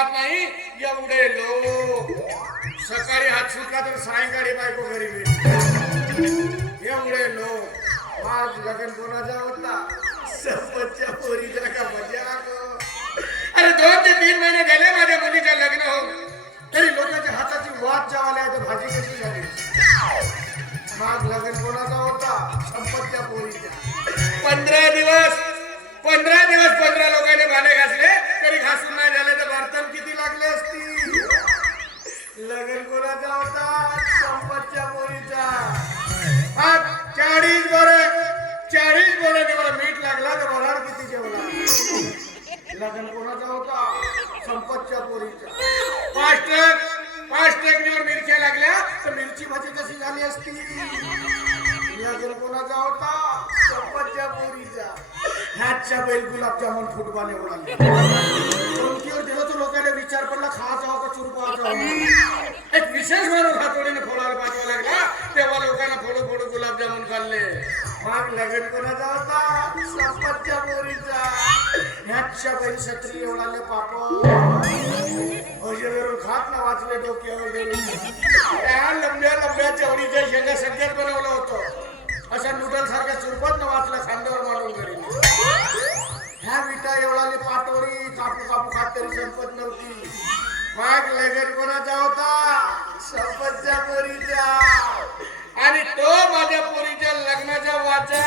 राहत नाही एवढे लोक. सकाळी हात सुटला तर सायंकाळी बायको घरी भेटते. एवढे लोक. आज लग्न कोणाचा होता? सरपंचच्या पोरीचा का मजा गं. अरे 2 ते 3 महिने झाले माझ्या मुलीचं लग्न होऊन, तरी लोकांच्या हाताची वाट जेवायला तर भाजी कशी झाली. मग लग्न कोणाचा होता? संपतच्या पोरीचा. 15 दिवस 15 लोकांनी भांडे घासले तरी घासून नाही झाले तर बर्तन किती लागले असतील. लग्न कोणाचा होता? संपतच्या पोरीचा. आज 40 बोरे जेव्हा मीठ लागला तर वराड किती जेवला. लग्न कोणाचा होता? संपतच्या पोरीचा. 5 टेकनीवर मिरच्या लागल्या तर मिरची भाजी कशी झाली असती. लग्न कोणाचा होता? संपतच्या पोरीचा. ह्याच्या बैल गुलाबजामुन फुटबाल एवढा कोणतीवर दिलं तर लोकांना विचार पडला खायचा हो का चुरपाचा हो. एक विशेष म्हणून हातोडीने फोडायला पाठवा लागला तेव्हा लोकांना फोडू गुलाबजामुन खाल्ले. मग लग्न कोणाचा होता? संपतच्या पोरीचा. ह्याच्या बैल छत्री एवढाले पापड भरून खात ना वाचले डोक्यावर त्या लंब्या चवडीच्या शेंगा सगळ्यात बनवलं होतं. अशा नूडल सारख्या चुरपत न वाचला खांद्यावर मारून घरी. ह्या विटा एवढाले पाटोळी कापू खात तरी संपत नव्हती. मग लग्न कोणाचा होता? संपतच्या पोरीचा. आणि तो माझ्या पोरीच्या लग्नाचा वाचा